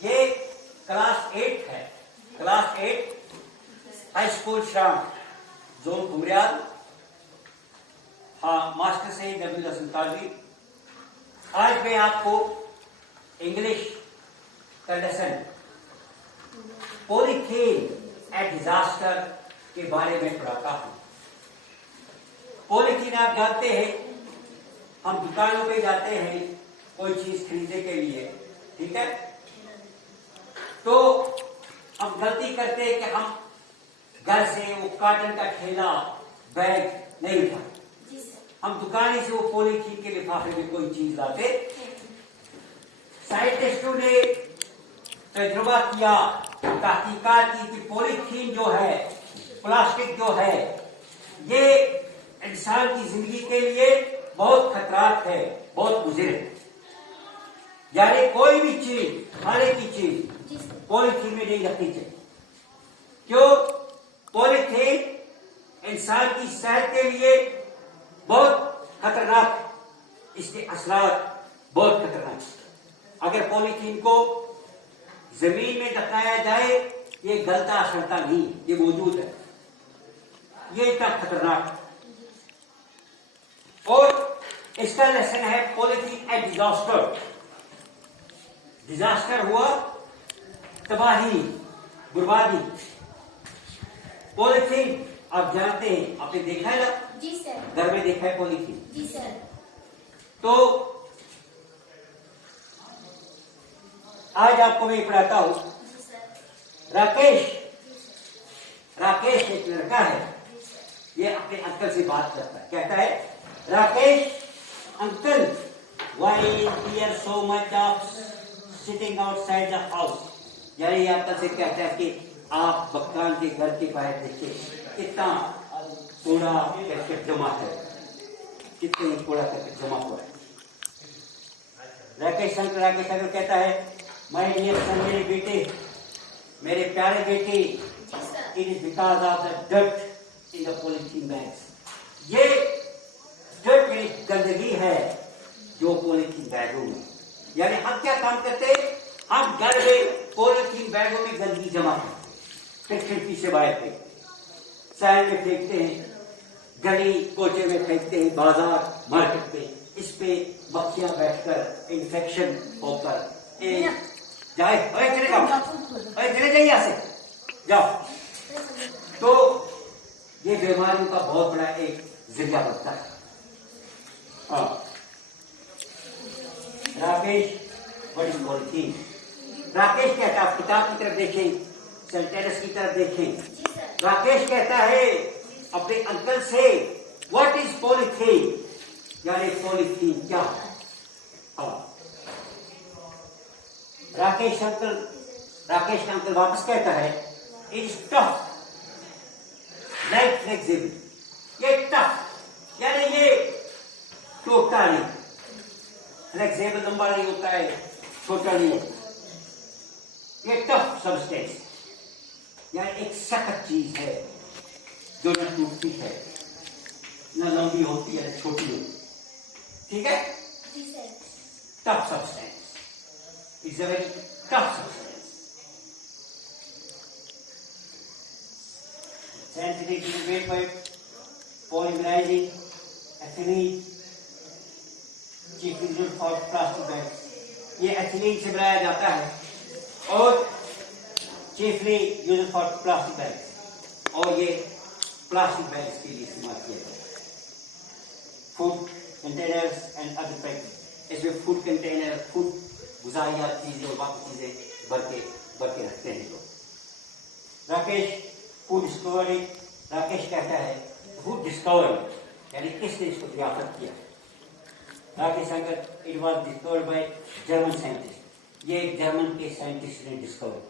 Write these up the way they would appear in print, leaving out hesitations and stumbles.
ये क्लास 8 है, class 8 high school श्राम zone घुमरियाल। हाँ, मास्टर से नबील हसन कादरी। आज मैं आपको इंग्लिश का लेसन पॉलीथीन एंड डिजास्टर के बारे में पढ़ाता हूं। पॉलीथीन आप जानते हैं, हम दुकानों पे जाते हैं कोई चीज खरीदने के लिए, ठीक है, तो हम गलती करते हैं कि हम घर से वो कॉटन का थैला बैग नहीं उठाते, हम दुकान से वो पॉलीथीन के लिफाफे में कोई चीज लाते। साइंटिस्टों ने तजुर्बा किया, तहकीकात की कि पॉलीथीन जो है, प्लास्टिक जो है, ये इंसान की जिंदगी के लिए बहुत खतरात है, बहुत मुज़िर है। यानी कोई भी चीज, खाने की चीज पॉलीथीन में नहीं रखनी चाहिए। क्यों? पॉलीथीन इंसान की सेहत के लिए बहुत खतरनाक है, इसके असरात बहुत खतरनाक है। अगर पॉलीथीन को जमीन में दफनाया जाए, ये गलता सड़ता नहीं, ये मौजूद है, ये इतना खतरनाक है। और इसका लेसन है पॉलीथीन एंड डिजास्टर। डिजास्टर हुआ तबाही, बर्बादी। पॉलीथीन आप जानते हैं, आपने देखा है ना? जी सर। घर में देखा है पॉलीथीन? जी सर। तो आज आपको मैं पढ़ाता हूं। राकेश एक लड़का है, ये अपने अंकल से बात करता है, कहता है, Rakesh uncle, why here so much of sitting outside the house. यानी अंकल से कहता है कि आप मकान के घर के बाहर देखिए कितना कूड़ा करकट जमा है, कितने कूड़ा करकट जमा हुआ है। राकेश अंकल कहता है, माय डियर सन, मेरे बेटे, मेरे प्यारे बेटे, it is because of the dirt in the polythene bags. ये डर्ट में गंदगी है जो पॉलीथीन बैगों में। यानी हम क्या काम करते हैं, हम घर में पॉलीथीन बैगों में गंदगी जमा करते, फिर खिड़की से बाहर फेंकते, सैल में फेंकते हैं, गली कोचे में फेंकते हैं, बाजार मार्केट पे। इस पे मक्खियां बैठकर इन्फेक्शन होकर जाए, चले जाइए यहाँ से जाओ, तो ये बीमारियों का बहुत बड़ा एक जरिया बनता है। हाँ, राकेश बड़ी पॉलीथीन। राकेश कहता है, किताब की तरफ देखें, सेंटेंस की तरफ देखें। राकेश कहता है अपने अंकल से, व्हाट इज पॉलीथीन, यानी पॉलीथीन क्या है। हाँ, राकेश का अंकल वापस कहता है, it is tough like flexible. ये टफ यानी ये टूटता नहीं, फ्लेक्सिबल लंबा नहीं होता है, छोटा नहीं होता। ये टफ सब्सटेंस यानी एक सख्त चीज है जो न टूटती है, न लंबी होती है, न छोटी होती, ठीक है। Tough substance, it's a very tough substance. Sensitive to vapor, polymerizing, ethylene, chiefly used for plastic bags. ये एथिलीन से बनाया जाता है और chiefly used for plastic bags, और ये प्लास्टिक बैग्स के लिए इस्तेमाल किया जाता है। Food containers and other package, इसमें फूड कंटेनर, फूड गुजारिया चीजें और बाकी चीजें भर के रखते हैं लोग। राकेश फूड डिस्कवरी, राकेश कहता है फूड डिस्कवरी यानी किसने इसको दरियाफ्त किया। Rakesh uncle, it was discovered by German scientist. ये एक जर्मन के साइंटिस्ट ने डिस्कवर,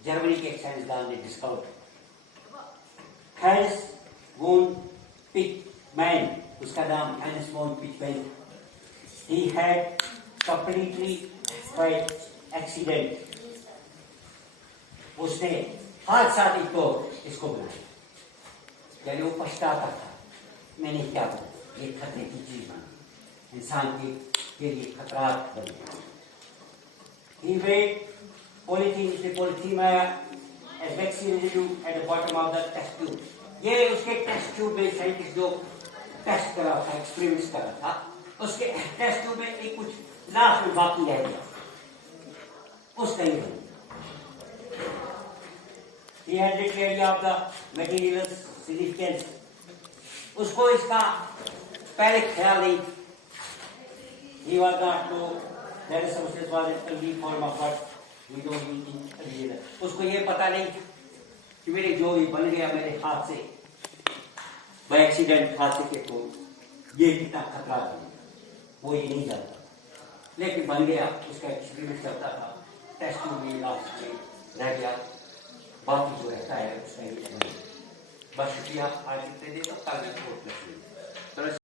जर्मनी के एक साइंसदान ने डिस्कवर। हैंस वॉन पिचमैन, उसका नाम Hans von Pechmann. He had completely by accident, उसने हादसा तो इसको बनाया, यानी वो पछताता था, मैंने क्या बना, ये खतरे की चीज बना, इंसान के लिए खतरा बन गया। He weighed polythene is the polythene as vaccine residue at the bottom of the test tube. ये उसके टेस्ट ट्यूब में साइंटिस्ट जो टेस्ट करा था, एक्सपेरिमेंट्स करा था, उसके टेस्ट ट्यूब में एक कुछ लास्ट में बाकी रह गया, उसका ही बन। He had little idea of the material's significance. उसको इसका पहले ख्याल नहीं। He was not know that the substance was an early form of what we don't use in earlier. उसको ये पता नहीं कि मेरे जो भी बन गया मेरे हाथ से, बाय एक्सीडेंट हाथ से के, तो ये कितना खतरा है, वो ये नहीं जानता, लेकिन बन गया। उसका एक्सपेरिमेंट करता था, टेस्ट में लास्ट में रह गया, बाकी जो रहता है उसका ही। बस शुक्रिया, आज इतने देर तक।